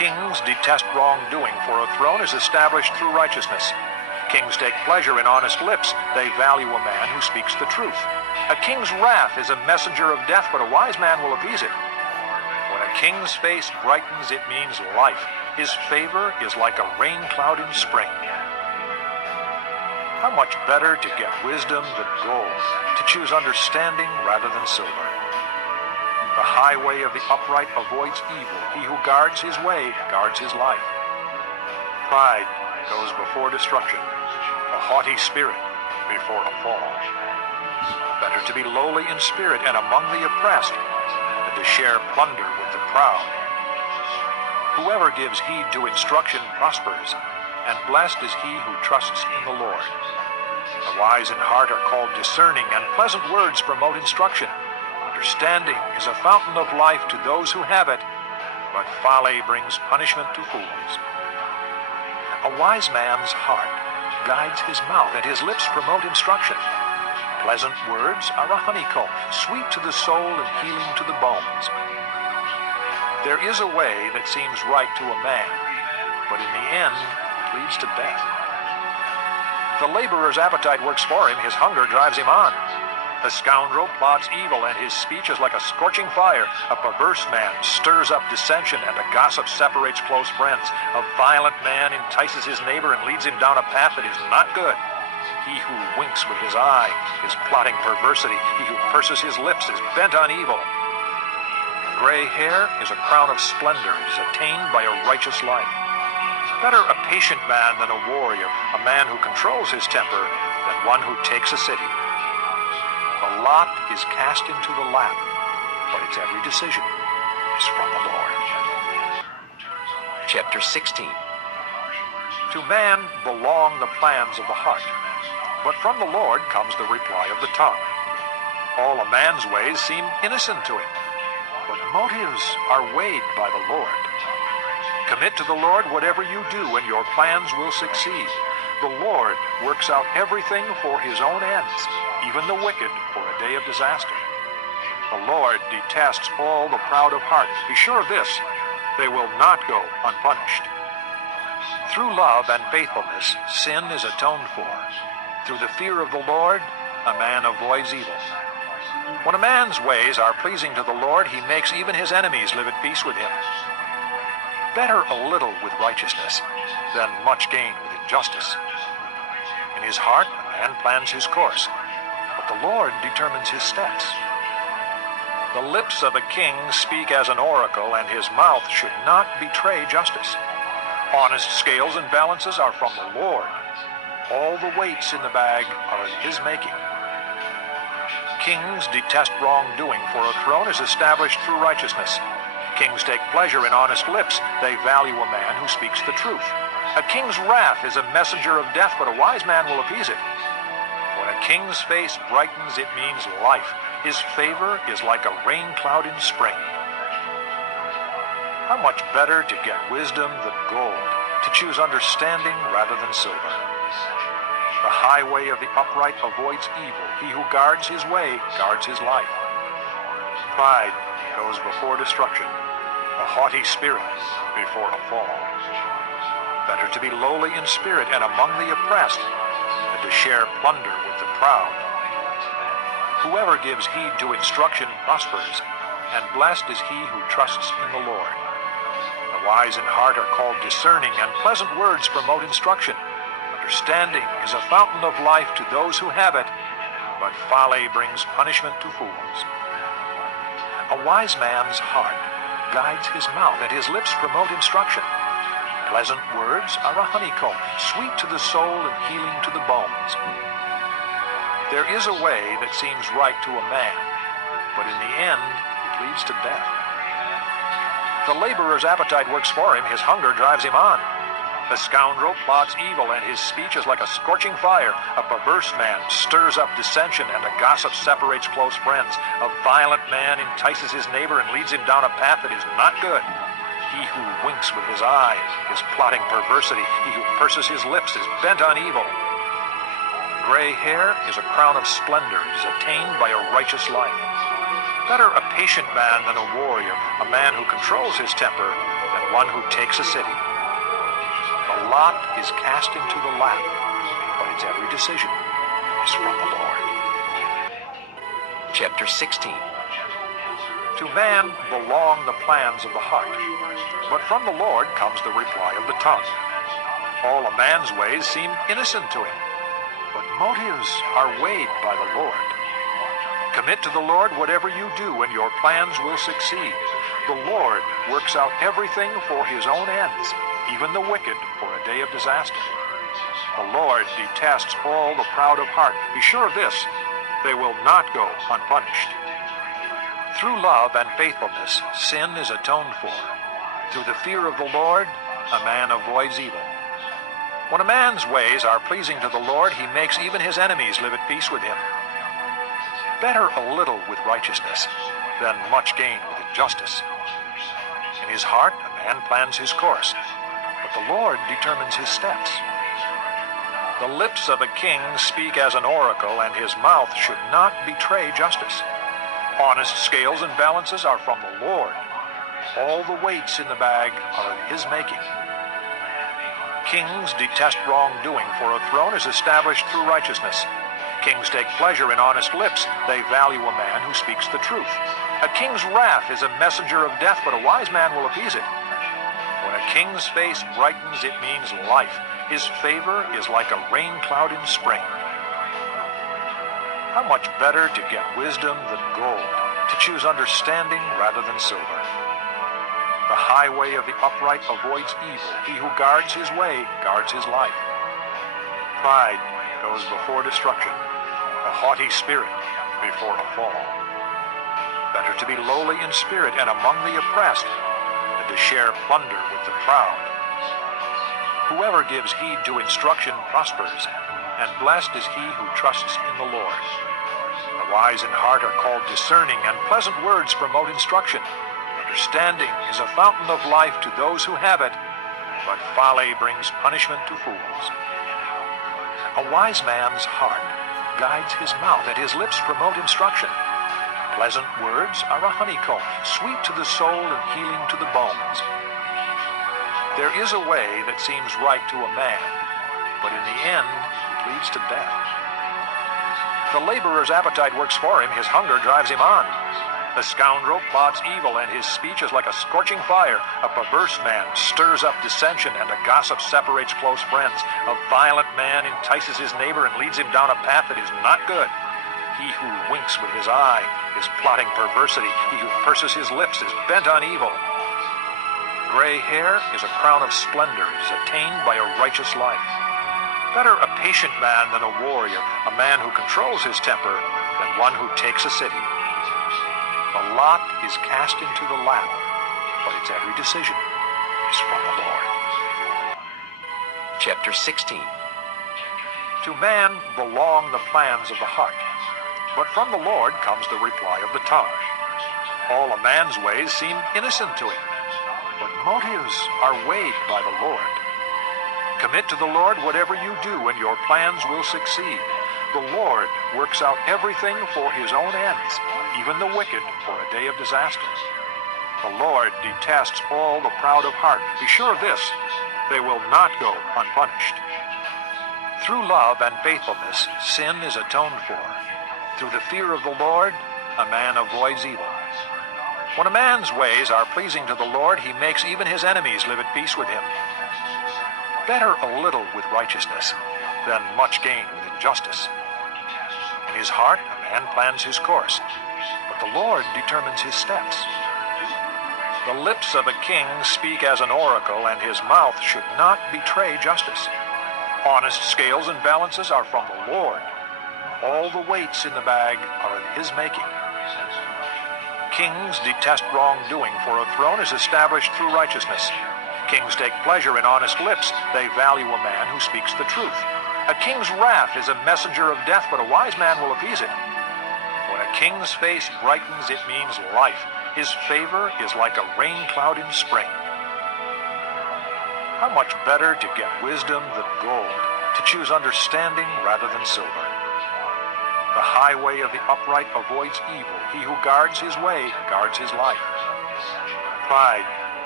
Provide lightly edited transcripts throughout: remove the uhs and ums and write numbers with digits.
Kings detest wrongdoing, for a throne is established through righteousness. Kings take pleasure in honest lips. They value a man who speaks the truth. A king's wrath is a messenger of death, but a wise man will appease it. When a king's face brightens, it means life. His favor is like a rain cloud in spring. How much better to get wisdom than gold, to choose understanding rather than silver. The highway of the upright avoids evil. He who guards his way guards his life. Pride goes before destruction, a haughty spirit before a fall. Better to be lowly in spirit and among the oppressed than to share plunder with the proud. Whoever gives heed to instruction prospers, and blessed is he who trusts in the Lord. The wise in heart are called discerning, and pleasant words promote instruction. Understanding is a fountain of life to those who have it, but folly brings punishment to fools. A wise man's heart guides his mouth, and his lips promote instruction. Pleasant words are a honeycomb, sweet to the soul and healing to the bones. There is a way that seems right to a man, but in the end it leads to death. The laborer's appetite works for him, his hunger drives him on. The scoundrel plots evil, and his speech is like a scorching fire. A perverse man stirs up dissension, and a gossip separates close friends. A violent man entices his neighbor and leads him down a path that is not good. He who winks with his eye is plotting perversity. He who purses his lips is bent on evil. Gray hair is a crown of splendor. It is attained by a righteous life. Better a patient man than a warrior, a man who controls his temper than one who takes a city. The lot is cast into the lap, but its every decision is from the Lord. Chapter 16. To man belong the plans of the heart, but from the Lord comes the reply of the tongue. All a man's ways seem innocent to him, but motives are weighed by the Lord. Commit to the Lord whatever you do, and your plans will succeed. The Lord works out everything for his own ends, even the wicked for a day of disaster. The Lord detests all the proud of heart. Be sure of this, they will not go unpunished. Through love and faithfulness, sin is atoned for. Through the fear of the Lord, a man avoids evil. When a man's ways are pleasing to the Lord, he makes even his enemies live at peace with him. Better a little with righteousness than much gain with injustice. In his heart, a man plans his course, but the Lord determines his steps. The lips of a king speak as an oracle, and his mouth should not betray justice. Honest scales and balances are from the Lord. All the weights in the bag are in his making. Kings detest wrongdoing, for a throne is established through righteousness. Kings take pleasure in honest lips. They value a man who speaks the truth. A king's wrath is a messenger of death, but a wise man will appease it. When a king's face brightens, it means life. His favor is like a rain cloud in spring. How much better to get wisdom than gold, to choose understanding rather than silver. The highway of the upright avoids evil. He who guards his way guards his life. Pride goes before destruction, a haughty spirit before a fall. Better to be lowly in spirit and among the oppressed than to share plunder with the proud. Whoever gives heed to instruction prospers, and blessed is he who trusts in the Lord. The wise in heart are called discerning, and pleasant words promote instruction. Understanding is a fountain of life to those who have it, but folly brings punishment to fools. A wise man's heart guides his mouth, and his lips promote instruction. Pleasant words are a honeycomb, sweet to the soul and healing to the bones. There is a way that seems right to a man, but in the end it leads to death. The laborer's appetite works for him, his hunger drives him on. The scoundrel plots evil, and his speech is like a scorching fire. A perverse man stirs up dissension, and a gossip separates close friends. A violent man entices his neighbor and leads him down a path that is not good. He who winks with his eye is plotting perversity. He who purses his lips is bent on evil. Gray hair is a crown of splendor. It is attained by a righteous life. Better a patient man than a warrior, a man who controls his temper than one who takes a city. The lot is cast into the lap, but its every decision is from the Lord. Chapter 16. To man belong the plans of the heart, but from the Lord comes the reply of the tongue. All a man's ways seem innocent to him, but motives are weighed by the Lord. Commit to the Lord whatever you do, and your plans will succeed. The Lord works out everything for his own ends, even the wicked for a day of disaster. The Lord detests all the proud of heart. Be sure of this, they will not go unpunished. Through love and faithfulness, sin is atoned for. Through the fear of the Lord, a man avoids evil. When a man's ways are pleasing to the Lord, he makes even his enemies live at peace with him. Better a little with righteousness than much gain with injustice. In his heart, a man plans his course, but the Lord determines his steps. The lips of a king speak as an oracle, and his mouth should not betray justice. Honest scales and balances are from the Lord. All the weights in the bag are of his making. Kings detest wrongdoing, for a throne is established through righteousness. Kings take pleasure in honest lips. They value a man who speaks the truth. A king's wrath is a messenger of death, but a wise man will appease it. When a king's face brightens, it means life. His favor is like a rain cloud in spring. How much better to get wisdom than gold, to choose understanding rather than silver. The highway of the upright avoids evil. He who guards his way guards his life. Pride goes before destruction, a haughty spirit before a fall. Better to be lowly in spirit and among the oppressed than to share plunder with the proud. Whoever gives heed to instruction prospers, and blessed is he who trusts in the Lord. The wise in heart are called discerning, and pleasant words promote instruction. Understanding is a fountain of life to those who have it, but folly brings punishment to fools. A wise man's heart guides his mouth, and his lips promote instruction. Pleasant words are a honeycomb, sweet to the soul and healing to the bones. There is a way that seems right to a man, but in the end it leads to death. The laborer's appetite works for him, his hunger drives him on. The scoundrel plots evil, and his speech is like a scorching fire. A perverse man stirs up dissension, and a gossip separates close friends. A violent man entices his neighbor and leads him down a path that is not good. He who winks with his eye is plotting perversity. He who purses his lips is bent on evil. Gray hair is a crown of splendor. It is attained by a righteous life. Better a patient man than a warrior, a man who controls his temper than one who takes a city. The lot is cast into the lap, but its every decision is from the Lord. Chapter 16. To man belong the plans of the heart, but from the Lord comes the reply of the tongue. All a man's ways seem innocent to him, but motives are weighed by the Lord. Commit to the Lord whatever you do, and your plans will succeed. The Lord works out everything for his own ends, even the wicked for a day of disaster. The Lord detests all the proud of heart. Be sure of this, they will not go unpunished. Through love and faithfulness, sin is atoned for. Through the fear of the Lord, a man avoids evil. When a man's ways are pleasing to the Lord, he makes even his enemies live at peace with him. Better a little with righteousness than much gain with injustice. In his heart, a man plans his course, but the Lord determines his steps. The lips of a king speak as an oracle, and his mouth should not betray justice. Honest scales and balances are from the Lord. All the weights in the bag are of his making. Kings detest wrongdoing, for a throne is established through righteousness. Kings take pleasure in honest lips. They value a man who speaks the truth. A king's wrath is a messenger of death, but a wise man will appease it. When a king's face brightens, it means life. His favor is like a rain cloud in spring. How much better to get wisdom than gold, to choose understanding rather than silver. The highway of the upright avoids evil. He who guards his way guards his life. Pride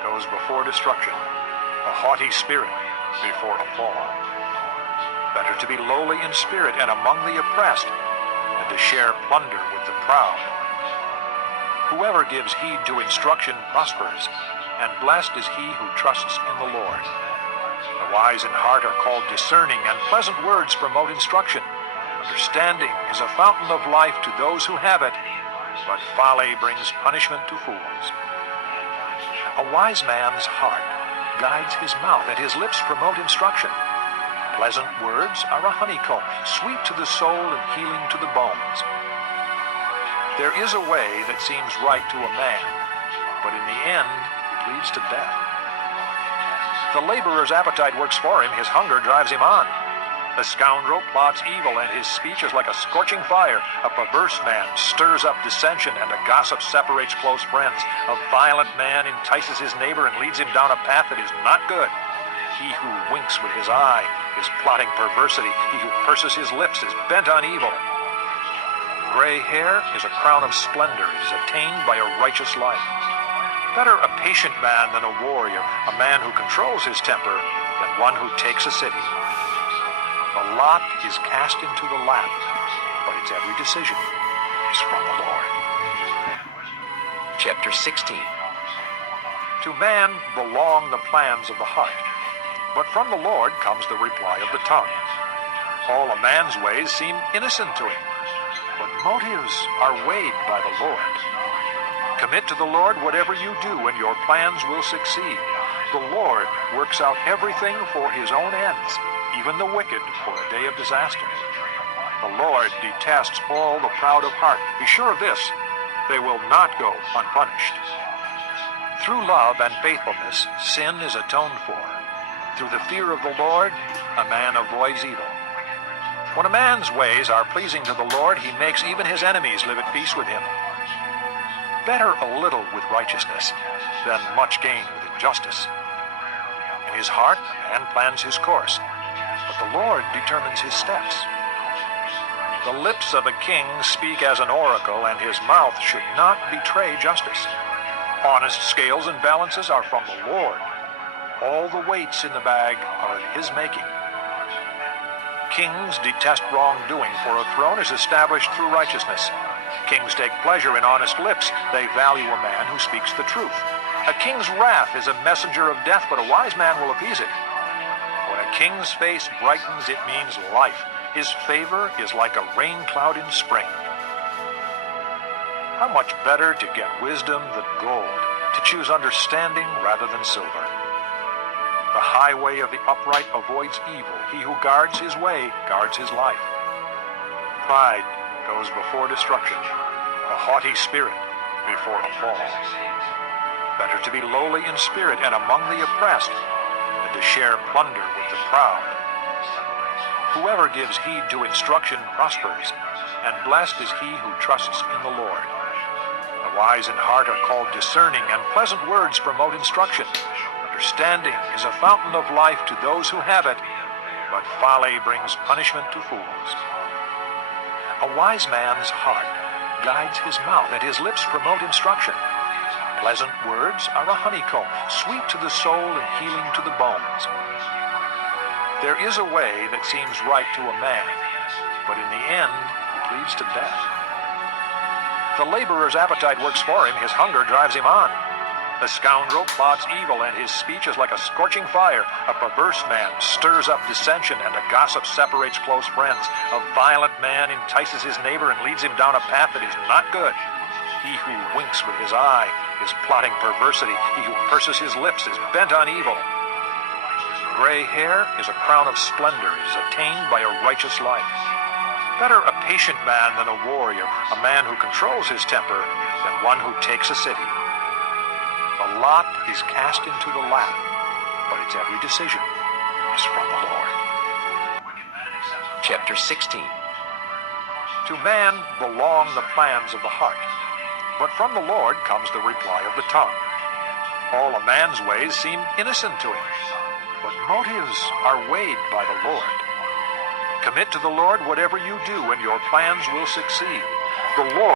goes before destruction, a haughty spirit before a fall. Better to be lowly in spirit and among the oppressed than to share plunder with the proud. Whoever gives heed to instruction prospers, and blessed is he who trusts in the Lord. The wise in heart are called discerning, and pleasant words promote instruction. Understanding is a fountain of life to those who have it, but folly brings punishment to fools. A wise man's heart guides his mouth, and his lips promote instruction. Pleasant words are a honeycomb, sweet to the soul and healing to the bones. There is a way that seems right to a man, but in the end it leads to death. The laborer's appetite works for him, his hunger drives him on. The scoundrel plots evil, and his speech is like a scorching fire. A perverse man stirs up dissension, and a gossip separates close friends. A violent man entices his neighbor and leads him down a path that is not good. He who winks with his eye is plotting perversity. He who purses his lips is bent on evil. Gray hair is a crown of splendor. It is attained by a righteous life. Better a patient man than a warrior, a man who controls his temper than one who takes a city. The lot is cast into the lap, but its every decision is from the Lord. Chapter 16. To man belong the plans of the heart, but from the Lord comes the reply of the tongue. All a man's ways seem innocent to him, but motives are weighed by the Lord. Commit to the Lord whatever you do, and your plans will succeed. The Lord works out everything for his own ends, even the wicked for a day of disaster. The Lord detests all the proud of heart. Be sure of this, they will not go unpunished. Through love and faithfulness, sin is atoned for. Through the fear of the Lord, a man avoids evil. When a man's ways are pleasing to the Lord, he makes even his enemies live at peace with him. Better a little with righteousness than much gain with injustice. In his heart, a man plans his course, but the Lord determines his steps. The lips of a king speak as an oracle, and his mouth should not betray justice. Honest scales and balances are from the Lord. All the weights in the bag are of his making. Kings detest wrongdoing, for a throne is established through righteousness. Kings take pleasure in honest lips. They value a man who speaks the truth. A king's wrath is a messenger of death, but a wise man will appease it. When a king's face brightens, it means life. His favor is like a rain cloud in spring. How much better to get wisdom than gold, to choose understanding rather than silver. The highway of the upright avoids evil. He who guards his way guards his life. Pride goes before destruction, a haughty spirit before a fall. Better to be lowly in spirit and among the oppressed than to share plunder with the proud. Whoever gives heed to instruction prospers, and blessed is he who trusts in the Lord. The wise in heart are called discerning, and pleasant words promote instruction. Understanding is a fountain of life to those who have it, but folly brings punishment to fools. A wise man's heart guides his mouth, and his lips promote instruction. Pleasant words are a honeycomb, sweet to the soul and healing to the bones. There is a way that seems right to a man, but in the end it leads to death. The laborer's appetite works for him, his hunger drives him on. The scoundrel plots evil, and his speech is like a scorching fire. A perverse man stirs up dissension, and a gossip separates close friends. A violent man entices his neighbor and leads him down a path that is not good. He who winks with his eye is plotting perversity. He who purses his lips is bent on evil. Gray hair is a crown of splendor. It is attained by a righteous life. Better a patient man than a warrior, a man who controls his temper than one who takes a city. The lot is cast into the lap, but its every decision is from the Lord. Chapter 16. To man belong the plans of the heart, but from the Lord comes the reply of the tongue. All a man's ways seem innocent to him, but motives are weighed by the Lord. Commit to the Lord whatever you do, and your plans will succeed. The Lord